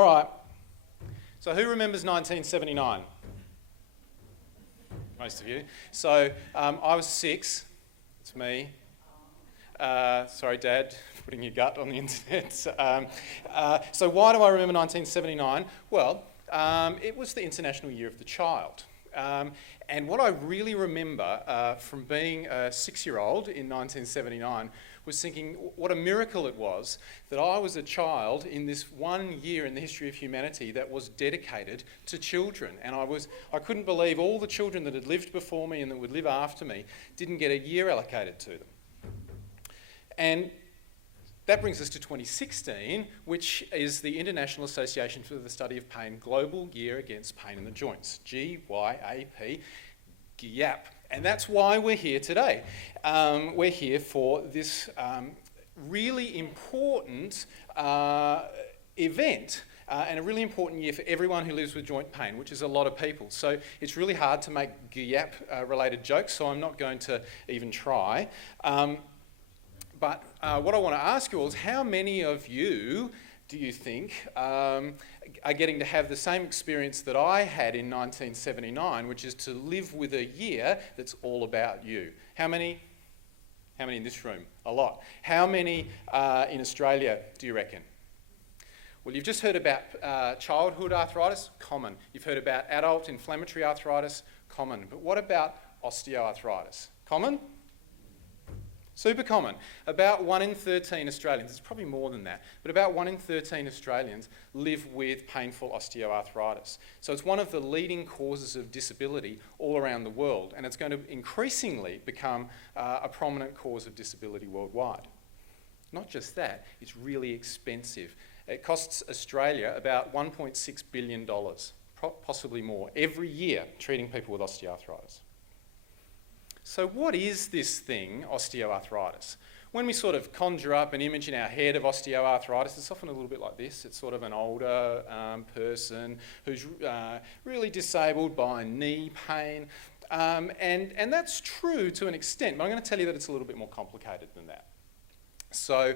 All right. So who remembers 1979? Most of you. So I was 6. It's me. Sorry, Dad, for putting your gut on the internet. So why do I remember 1979? Well, it was the International Year of the Child. And what I really remember from being a 6-year-old in 1979 was thinking what a miracle it was that I was a child in this one year in the history of humanity that was dedicated to children. And I couldn't believe all the children that had lived before me and that would live after me didn't get a year allocated to them. And that brings us to 2016, which is the International Association for the Study of Pain Global Year Against Pain in the Joints, GYAP, GYAP. And that's why we're here today. We're here for this really important event and a really important year for everyone who lives with joint pain, which is a lot of people. So it's really hard to make GYAP-related jokes, so I'm not going to even try. But what I want to ask you all is how many of you do you think are getting to have the same experience that I had in 1979, which is to live with a year that's all about you? How many? How many in this room? A lot. How many in Australia do you reckon? Well, you've just heard about childhood arthritis, common. You've heard about adult inflammatory arthritis, common. But what about osteoarthritis? Common? Super common. About 1 in 13 Australians, it's probably more than that, but about 1 in 13 Australians live with painful osteoarthritis. So it's one of the leading causes of disability all around the world, and it's going to increasingly become a prominent cause of disability worldwide. Not just that, it's really expensive. It costs Australia about $1.6 billion, possibly more, every year treating people with osteoarthritis. So what is this thing, osteoarthritis? When we sort of conjure up an image in our head of osteoarthritis, it's often a little bit like this. It's sort of an older person who's really disabled by knee pain. And that's true to an extent, but I'm going to tell you that it's a little bit more complicated than that. So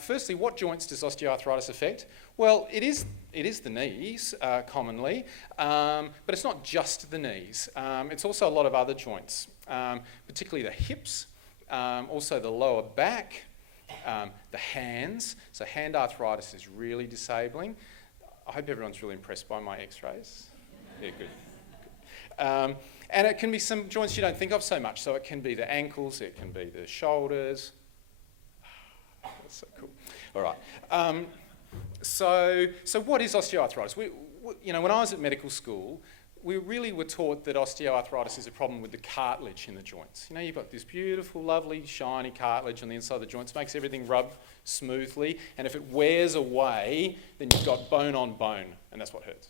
firstly, what joints does osteoarthritis affect? Well, it is the knees commonly, but it's not just the knees. It's also a lot of other joints, particularly the hips, also the lower back, the hands. So hand arthritis is really disabling. I hope everyone's really impressed by my x-rays. Yeah, good. And it can be some joints you don't think of so much. So it can be the ankles, it can be the shoulders. That's so cool. All right. So what is osteoarthritis? When I was at medical school, we really were taught that osteoarthritis is a problem with the cartilage in the joints. You've got this beautiful, lovely, shiny cartilage on the inside of the joints, makes everything rub smoothly, and if it wears away, then you've got bone on bone, and that's what hurts.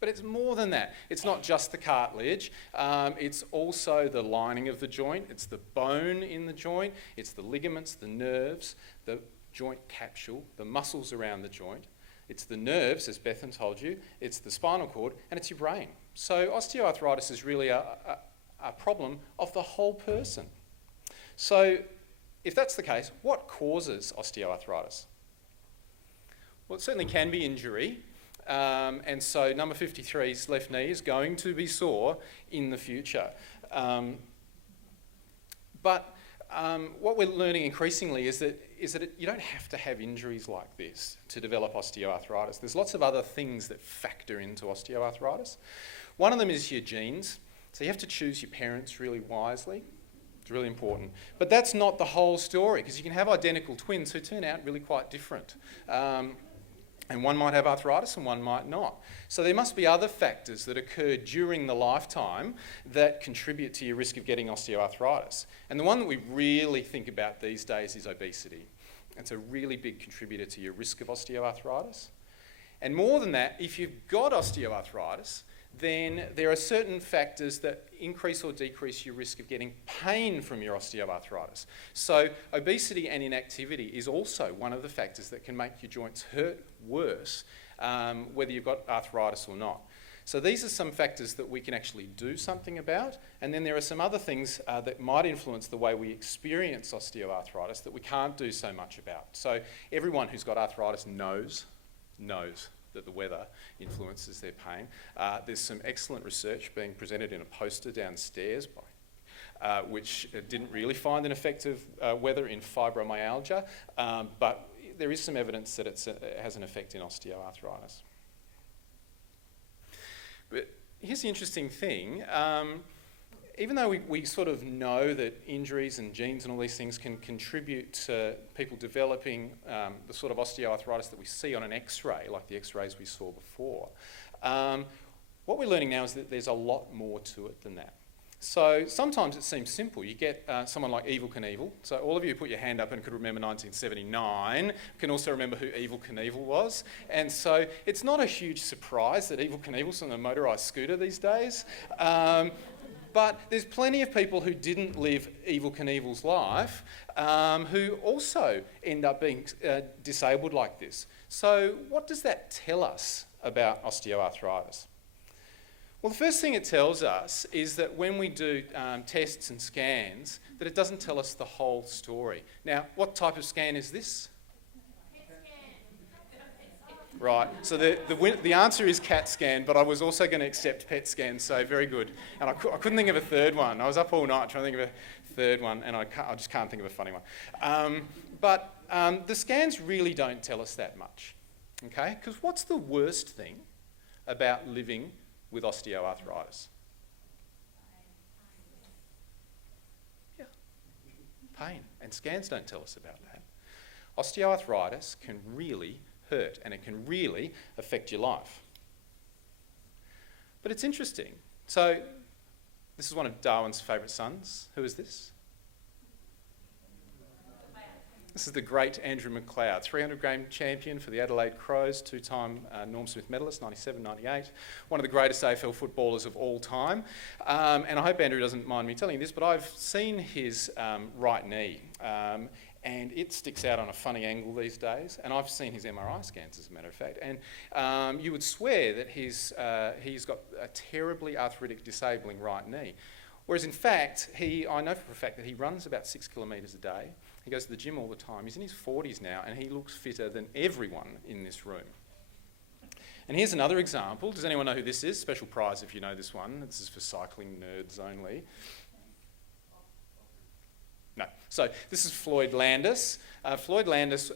But it's more than that. It's not just the cartilage, it's also the lining of the joint, it's the bone in the joint, it's the ligaments, the nerves, the joint capsule, the muscles around the joint, it's the nerves, as Bethan told you, it's the spinal cord, and it's your brain. So osteoarthritis is really a problem of the whole person. So if that's the case, what causes osteoarthritis? Well, it certainly can be injury. And so number 53's left knee is going to be sore in the future. But what we're learning increasingly is that you don't have to have injuries like this to develop osteoarthritis. There's lots of other things that factor into osteoarthritis. One of them is your genes. So you have to choose your parents really wisely. It's really important. But that's not the whole story, because you can have identical twins who turn out really quite different. And one might have arthritis and one might not. So there must be other factors that occur during the lifetime that contribute to your risk of getting osteoarthritis. And the one that we really think about these days is obesity. It's a really big contributor to your risk of osteoarthritis. And more than that, if you've got osteoarthritis, then there are certain factors that increase or decrease your risk of getting pain from your osteoarthritis. So obesity and inactivity is also one of the factors that can make your joints hurt worse, whether you've got arthritis or not. So these are some factors that we can actually do something about, and then there are some other things that might influence the way we experience osteoarthritis that we can't do so much about. So everyone who's got arthritis knows that the weather influences their pain. There's some excellent research being presented in a poster downstairs which didn't really find an effect of weather in fibromyalgia, but there is some evidence that it has an effect in osteoarthritis. But here's the interesting thing. Even though we sort of know that injuries and genes and all these things can contribute to people developing the sort of osteoarthritis that we see on an X-ray, like the X-rays we saw before, what we're learning now is that there's a lot more to it than that. So sometimes it seems simple. You get someone like Evel Knievel. So all of you who put your hand up and could remember 1979 can also remember who Evel Knievel was. And so it's not a huge surprise that Evel Knievel's on a motorised scooter these days. But there's plenty of people who didn't live Evel Knievel's life who also end up being disabled like this. So what does that tell us about osteoarthritis? Well, the first thing it tells us is that when we do tests and scans, that it doesn't tell us the whole story. Now, what type of scan is this? Right, so the answer is CAT scan, but I was also going to accept PET scan, so very good. And I couldn't think of a third one. I was up all night trying to think of a third one, and I just can't think of a funny one. But the scans really don't tell us that much, okay? Because what's the worst thing about living with osteoarthritis? Yeah, pain. And scans don't tell us about that. Osteoarthritis can really hurt, and it can really affect your life. But it's interesting. So this is one of Darwin's favourite sons. Who is this? This is the great Andrew McLeod, 300-game champion for the Adelaide Crows, two-time Norm Smith medalist, 97, 98, one of the greatest AFL footballers of all time. And I hope Andrew doesn't mind me telling you this, but I've seen his right knee, and it sticks out on a funny angle these days. And I've seen his MRI scans, as a matter of fact. And you would swear that he's got a terribly arthritic, disabling right knee. Whereas in fact, I know for a fact that he runs about 6 kilometres a day. He goes to the gym all the time. He's in his 40s now, and he looks fitter than everyone in this room. And here's another example. Does anyone know who this is? Special prize if you know this one. This is for cycling nerds only. No. So this is Floyd Landis. Floyd Landis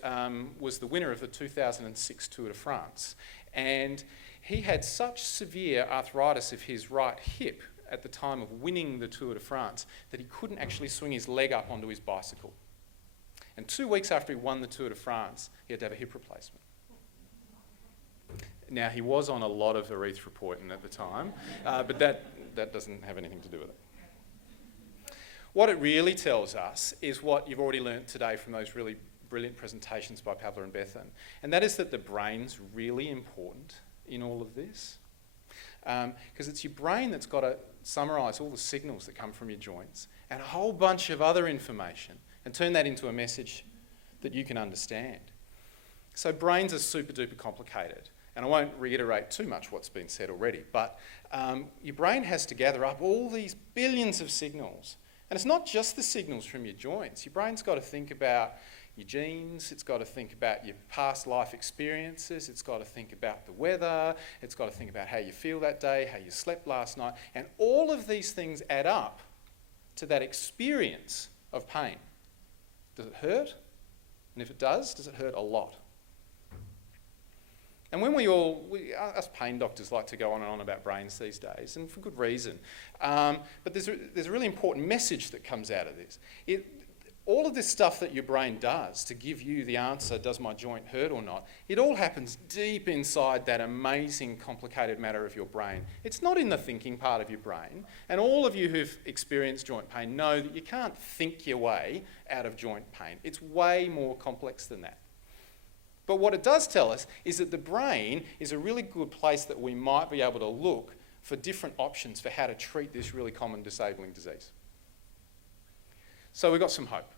was the winner of the 2006 Tour de France. And he had such severe arthritis of his right hip at the time of winning the Tour de France that he couldn't actually swing his leg up onto his bicycle. And 2 weeks after he won the Tour de France, he had to have a hip replacement. Now, he was on a lot of erythropoietin at the time, but that doesn't have anything to do with it. What it really tells us is what you've already learnt today from those really brilliant presentations by Pavla and Bethan, and that is that the brain's really important in all of this, because it's your brain that's got to summarise all the signals that come from your joints and a whole bunch of other information and turn that into a message that you can understand. So brains are super duper complicated, and I won't reiterate too much what's been said already, but your brain has to gather up all these billions of signals. And it's not just the signals from your joints. Your brain's got to think about your genes, it's got to think about your past life experiences, it's got to think about the weather, it's got to think about how you feel that day, how you slept last night, and all of these things add up to that experience of pain. Does it hurt? And if it does it hurt a lot? And when us pain doctors like to go on and on about brains these days, and for good reason, but there's a really important message that comes out of this. All of this stuff that your brain does to give you the answer, does my joint hurt or not, it all happens deep inside that amazing, complicated matter of your brain. It's not in the thinking part of your brain. And all of you who've experienced joint pain know that you can't think your way out of joint pain. It's way more complex than that. But what it does tell us is that the brain is a really good place that we might be able to look for different options for how to treat this really common disabling disease. So we've got some hope.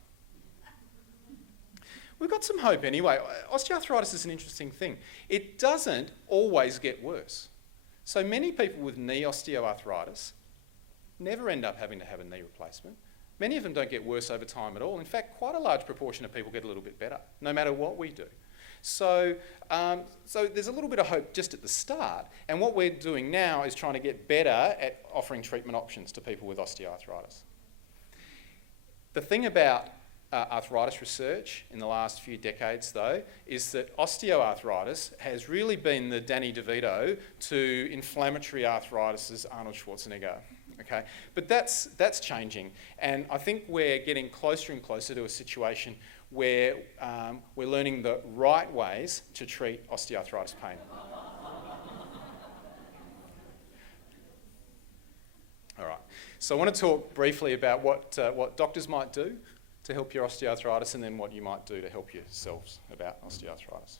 We've got some hope anyway. Osteoarthritis is an interesting thing. It doesn't always get worse. So many people with knee osteoarthritis never end up having to have a knee replacement. Many of them don't get worse over time at all. In fact, quite a large proportion of people get a little bit better, no matter what we do. So there's a little bit of hope just at the start. And what we're doing now is trying to get better at offering treatment options to people with osteoarthritis. The thing about arthritis research in the last few decades, though, is that osteoarthritis has really been the Danny DeVito to inflammatory arthritis' Arnold Schwarzenegger. Okay, but that's changing, and I think we're getting closer and closer to a situation where we're learning the right ways to treat osteoarthritis pain. All right, so I want to talk briefly about what doctors might do to help your osteoarthritis, and then what you might do to help yourselves about osteoarthritis.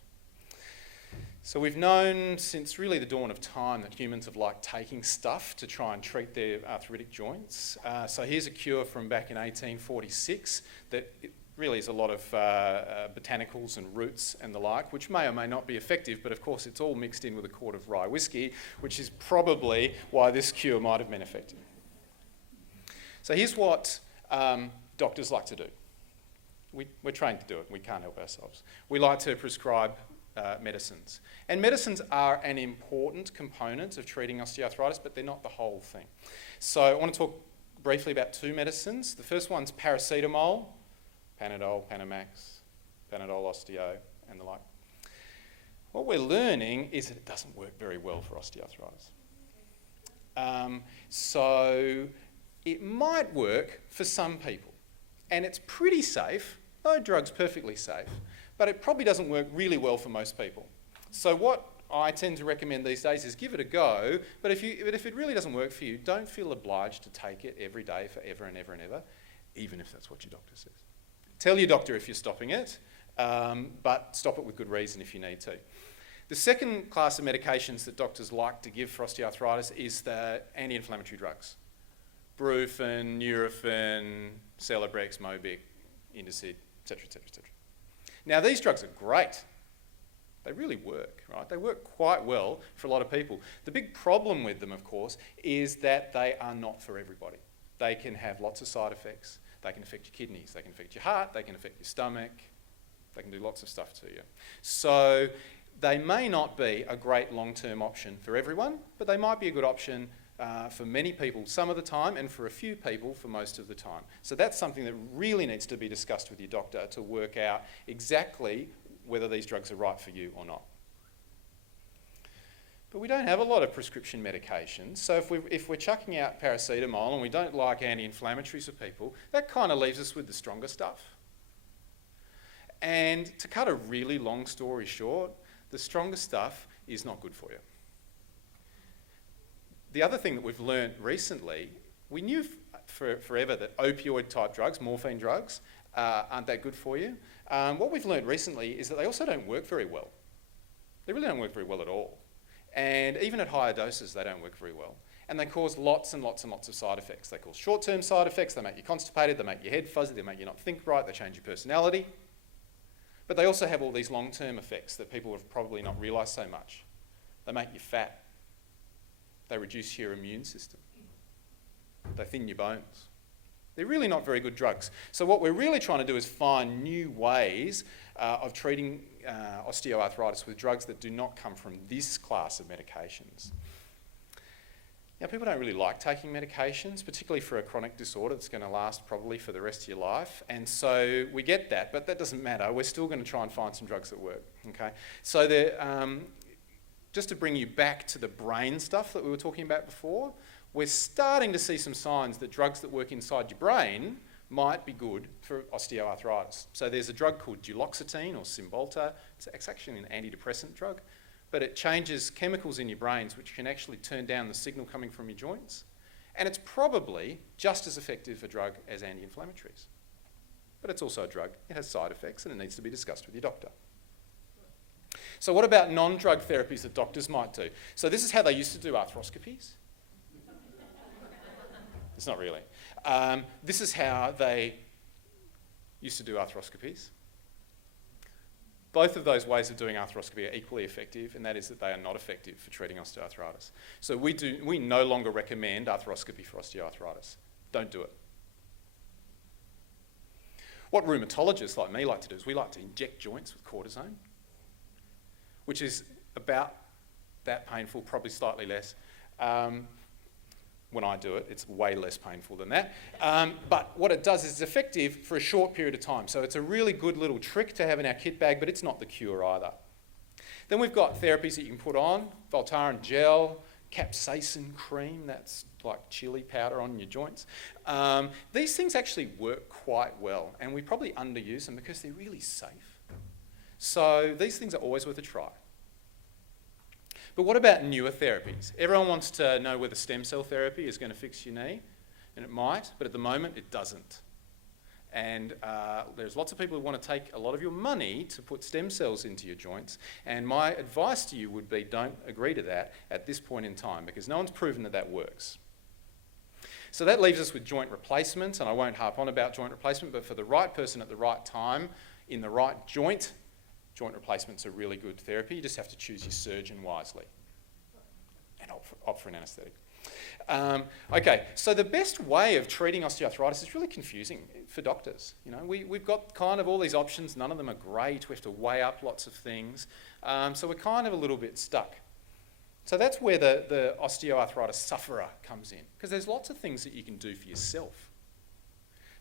So we've known since really the dawn of time that humans have liked taking stuff to try and treat their arthritic joints. So here's a cure from back in 1846 that it really is a lot of botanicals and roots and the like, which may or may not be effective, but of course it's all mixed in with a quart of rye whiskey, which is probably why this cure might have been effective. So here's what doctors like to do. We're trained to do it, we can't help ourselves. We like to prescribe medicines. And medicines are an important component of treating osteoarthritis, but they're not the whole thing. So I want to talk briefly about two medicines. The first one's paracetamol, Panadol, Panamax, Panadol Osteo, and the like. What we're learning is that it doesn't work very well for osteoarthritis. So it might work for some people, and it's pretty safe. No drug's perfectly safe, but it probably doesn't work really well for most people. So what I tend to recommend these days is give it a go, but if it really doesn't work for you, don't feel obliged to take it every day forever and ever and ever, even if that's what your doctor says. Tell your doctor if you're stopping it, but stop it with good reason if you need to. The second class of medications that doctors like to give for osteoarthritis is the anti-inflammatory drugs. Brufen, Nurofen, Celebrex, Mobic, Indocid, etc., etc., etc. Now, these drugs are great. They really work, right? They work quite well for a lot of people. The big problem with them, of course, is that they are not for everybody. They can have lots of side effects. They can affect your kidneys, they can affect your heart, they can affect your stomach, they can do lots of stuff to you. So they may not be a great long-term option for everyone, but they might be a good option for many people some of the time, and for a few people for most of the time. So that's something that really needs to be discussed with your doctor to work out exactly whether these drugs are right for you or not. But we don't have a lot of prescription medications, so if we're chucking out paracetamol and we don't like anti-inflammatories for people, that kind of leaves us with the stronger stuff. And to cut a really long story short, the stronger stuff is not good for you. The other thing that we've learned recently, we knew forever that opioid-type drugs, morphine drugs, aren't that good for you. What we've learned recently is that they also don't work very well. They really don't work very well at all. And even at higher doses, they don't work very well. And they cause lots and lots and lots of side effects. They cause short-term side effects, they make you constipated, they make your head fuzzy, they make you not think right, they change your personality. But they also have all these long-term effects that people have probably not realised so much. They make you fat. They reduce your immune system. They thin your bones. They're really not very good drugs. So what we're really trying to do is find new ways of treating osteoarthritis with drugs that do not come from this class of medications. Now, people don't really like taking medications, particularly for a chronic disorder that's going to last probably for the rest of your life. And so we get that, but that doesn't matter. We're still going to try and find some drugs that work. Okay? So just to bring you back to the brain stuff that we were talking about before, we're starting to see some signs that drugs that work inside your brain might be good for osteoarthritis. So there's a drug called duloxetine or Cymbalta. It's actually an antidepressant drug, but it changes chemicals in your brains which can actually turn down the signal coming from your joints. And it's probably just as effective a drug as anti-inflammatories. But it's also a drug. It has side effects and it needs to be discussed with your doctor. So what about non-drug therapies that doctors might do? So this is how they used to do arthroscopies. It's not really. This is how they used to do arthroscopies. Both of those ways of doing arthroscopy are equally effective, and that is that they are not effective for treating osteoarthritis. So we no longer recommend arthroscopy for osteoarthritis. Don't do it. What rheumatologists like me like to do is we like to inject joints with cortisone. which is about that painful, probably slightly less. When I do it, it's way less painful than that. But what it does is it's effective for a short period of time. So it's a really good little trick to have in our kit bag, but it's not the cure either. Then we've got therapies that you can put on, Voltaren gel, capsaicin cream, that's like chili powder on your joints. These things actually work quite well, and we probably underuse them because they're really safe. So these things are always worth a try. But what about newer therapies? Everyone wants to know whether stem cell therapy is going to fix your knee, and it might, but at the moment it doesn't. And there's lots of people who want to take a lot of your money to put stem cells into your joints, and my advice to you would be don't agree to that at this point in time, because no one's proven that that works. So that leaves us with joint replacement, and I won't harp on about joint replacement, but for the right person at the right time, in the right joint replacement's a really good therapy. You just have to choose your surgeon wisely and opt for an anaesthetic. Okay, so the best way of treating osteoarthritis is really confusing for doctors. You know, we've got kind of all these options. None of them are great. We have to weigh up lots of things. So we're kind of a little bit stuck. So that's where the osteoarthritis sufferer comes in, because there's lots of things that you can do for yourself.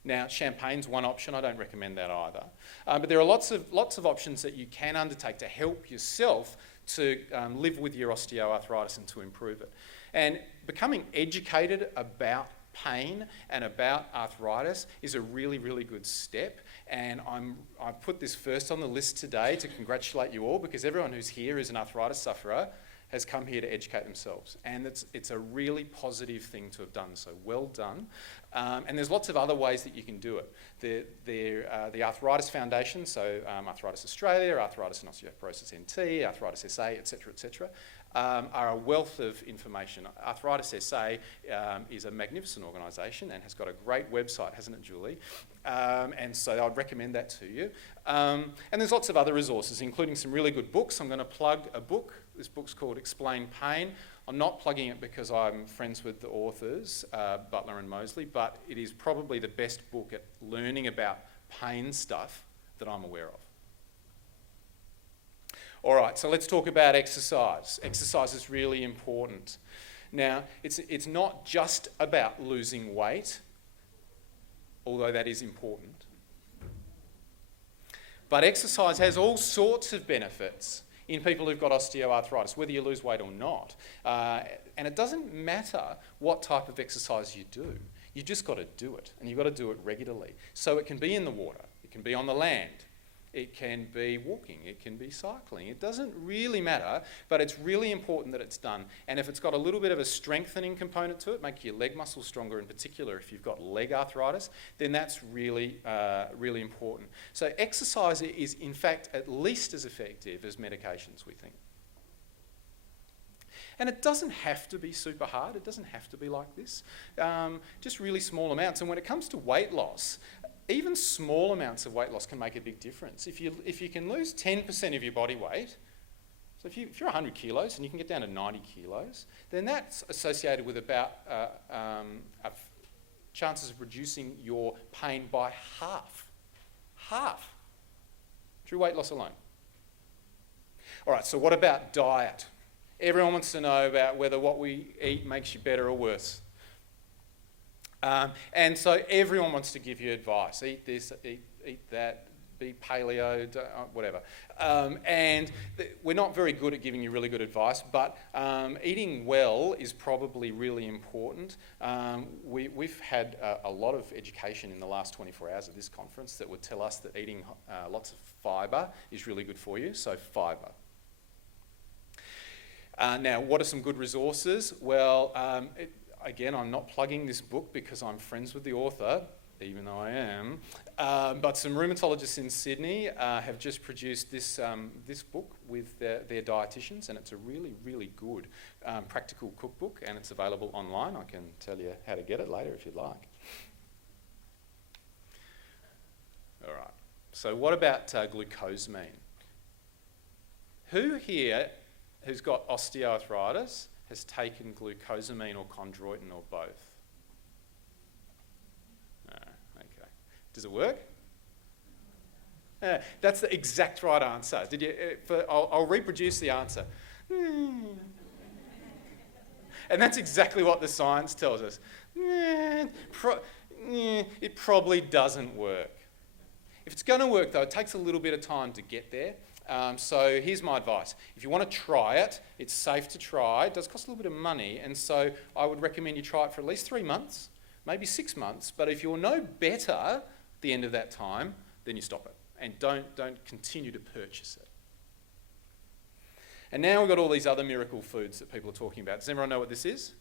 Now, champagne's one option. I don't recommend that either. But there are lots of options that you can undertake to help yourself to live with your osteoarthritis and to improve it. And becoming educated about pain and about arthritis is a really, really good step. And I've put this first on the list today to congratulate you all, because everyone who's here is an arthritis sufferer has come here to educate themselves. And it's a really positive thing to have done, so well done. And there's lots of other ways that you can do it. The Arthritis Foundation, so Arthritis Australia, Arthritis and Osteoporosis NT, Arthritis SA, etc., are a wealth of information. Arthritis SA is a magnificent organisation and has got a great website, hasn't it, Julie? And so I'd recommend that to you. And there's lots of other resources, including some really good books. I'm going to plug a book. This book's called Explain Pain. I'm not plugging it because I'm friends with the authors, Butler and Mosley, but it is probably the best book at learning about pain stuff that I'm aware of. All right, so let's talk about exercise. Exercise is really important. Now, it's not just about losing weight, although that is important. But exercise has all sorts of benefits in people who've got osteoarthritis, whether you lose weight or not. And it doesn't matter what type of exercise you do. You've just got to do it, and you've got to do it regularly. So it can be in the water, it can be on the land, it can be walking, it can be cycling. It doesn't really matter, but it's really important that it's done. And if it's got a little bit of a strengthening component to it, make your leg muscles stronger in particular if you've got leg arthritis, then that's really, really important. So exercise is in fact at least as effective as medications, we think. And it doesn't have to be super hard, it doesn't have to be like this, just really small amounts. And when it comes to weight loss, even small amounts of weight loss can make a big difference. If you can lose 10% of your body weight, so if you're 100 kilos and you can get down to 90 kilos, then that's associated with about chances of reducing your pain by half, through weight loss alone. All right, so what about diet? Everyone wants to know about whether what we eat makes you better or worse. And so everyone wants to give you advice. Eat this, eat that, be paleo, whatever. And we're not very good at giving you really good advice, but eating well is probably really important. We've had a lot of education in the last 24 hours of this conference that would tell us that eating lots of fibre is really good for you, so fibre. Now, what are some good resources? Well, again, I'm not plugging this book because I'm friends with the author, even though I am, but some rheumatologists in Sydney have just produced this book with their dietitians, and it's a really, really good practical cookbook, and it's available online. I can tell you how to get it later if you'd like. All right, so what about glucosamine? Who here who's got osteoarthritis has taken glucosamine or chondroitin or both? No, okay. Does it work? That's the exact right answer. Did you? I'll reproduce the answer. And that's exactly what the science tells us. It probably doesn't work. If it's going to work, though, it takes a little bit of time to get there. So here's my advice. If you want to try it, it's safe to try. It does cost a little bit of money, and so I would recommend you try it for at least 3 months, maybe 6 months. But if you're no better at the end of that time, then you stop it, and don't continue to purchase it. And now we've got all these other miracle foods that people are talking about. Does everyone know what this is?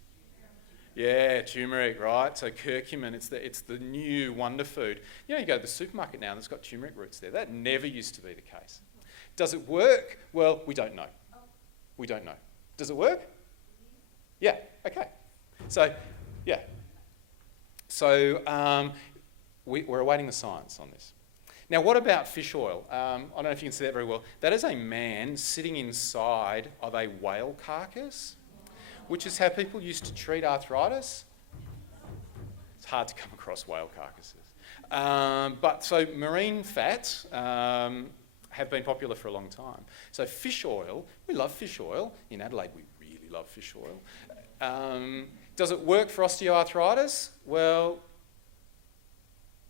Yeah, turmeric, right? So curcumin, it's the new wonder food. You know, you go to the supermarket now and it's got turmeric roots there. That never used to be the case. Does it work? Well, we don't know. We don't know. Does it work? Yeah, okay. So, yeah. So we're awaiting the science on this. Now, what about fish oil? I don't know if you can see that very well. That is a man sitting inside of a whale carcass, which is how people used to treat arthritis. It's hard to come across whale carcasses. But so marine fats have been popular for a long time. So fish oil, we love fish oil. In Adelaide, we really love fish oil. Does it work for osteoarthritis? Well,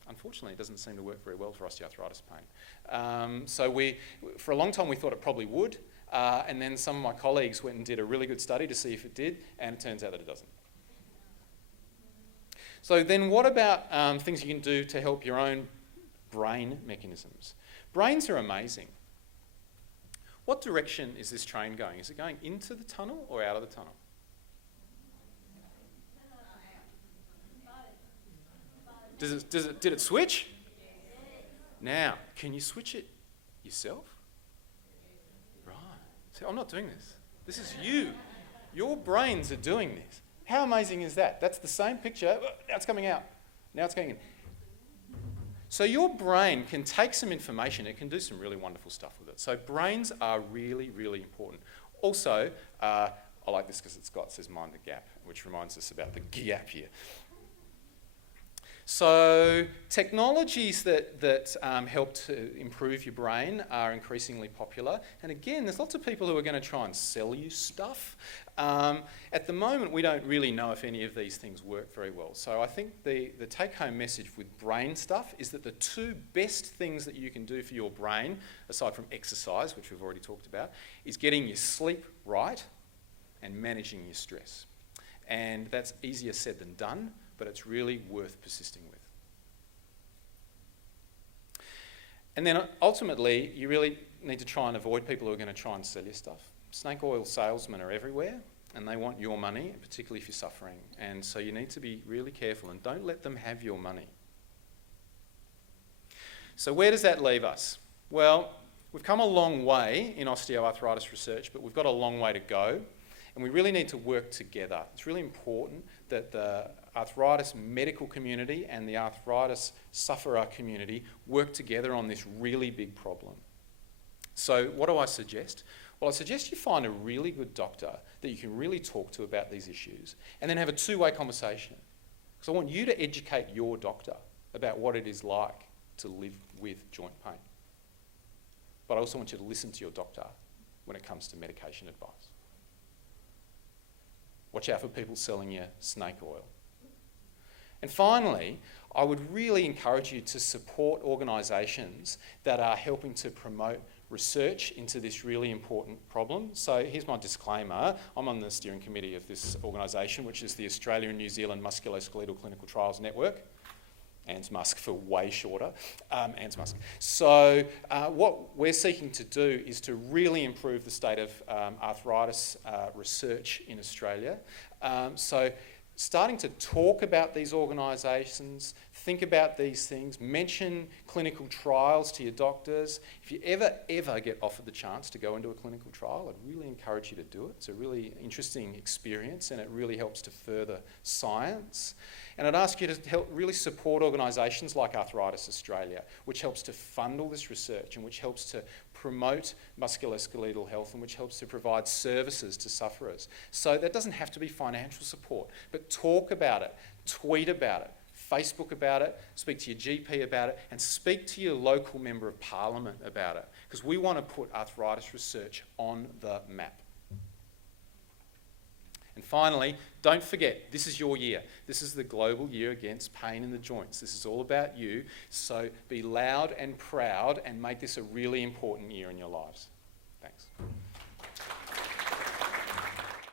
unfortunately, it doesn't seem to work very well for osteoarthritis pain. So for a long time, we thought it probably would. And then some of my colleagues went and did a really good study to see if it did, and it turns out that it doesn't. So then what about things you can do to help your own brain mechanisms? Brains are amazing. What direction is this train going? Is it going into the tunnel or out of the tunnel? Did it switch? Now, can you switch it yourself? Right. See, I'm not doing this. This is you. Your brains are doing this. How amazing is that? That's the same picture. Now it's coming out. Now it's going in. So your brain can take some information. It can do some really wonderful stuff with it. So brains are really, really important. Also, I like this because it says mind the gap, which reminds us about the gap here. So technologies that help to improve your brain are increasingly popular. And again, there's lots of people who are going to try and sell you stuff. At the moment, we don't really know if any of these things work very well. So I think the take-home message with brain stuff is that the two best things that you can do for your brain, aside from exercise, which we've already talked about, is getting your sleep right and managing your stress. And that's easier said than done, but it's really worth persisting with. And then ultimately, you really need to try and avoid people who are going to try and sell you stuff. Snake oil salesmen are everywhere, and they want your money, particularly if you're suffering. And so you need to be really careful and don't let them have your money. So where does that leave us? Well, we've come a long way in osteoarthritis research, but we've got a long way to go. And we really need to work together. It's really important that the arthritis medical community and the arthritis sufferer community work together on this really big problem. So what do I suggest? Well, I suggest you find a really good doctor that you can really talk to about these issues and then have a two-way conversation. Because I want you to educate your doctor about what it is like to live with joint pain. But I also want you to listen to your doctor when it comes to medication advice. Watch out for people selling you snake oil. And finally, I would really encourage you to support organisations that are helping to promote research into this really important problem. So here's my disclaimer. I'm on the steering committee of this organisation, which is the Australia and New Zealand Musculoskeletal Clinical Trials Network. ANZ Musk for way shorter, ANZ Musk. So what we're seeking to do is to really improve the state of arthritis research in Australia. So starting to talk about these organisations, think about these things, mention clinical trials to your doctors. If you ever get offered the chance to go into a clinical trial, I'd really encourage you to do it. It's a really interesting experience and it really helps to further science. And I'd ask you to help really support organisations like Arthritis Australia, which helps to fund all this research and which helps to promote musculoskeletal health and which helps to provide services to sufferers. So that doesn't have to be financial support, but talk about it, tweet about it, Facebook about it, speak to your GP about it, and speak to your local member of parliament about it, because we want to put arthritis research on the map. And finally, don't forget, this is your year. This is the global year against pain in the joints. This is all about you, so be loud and proud and make this a really important year in your lives. Thanks.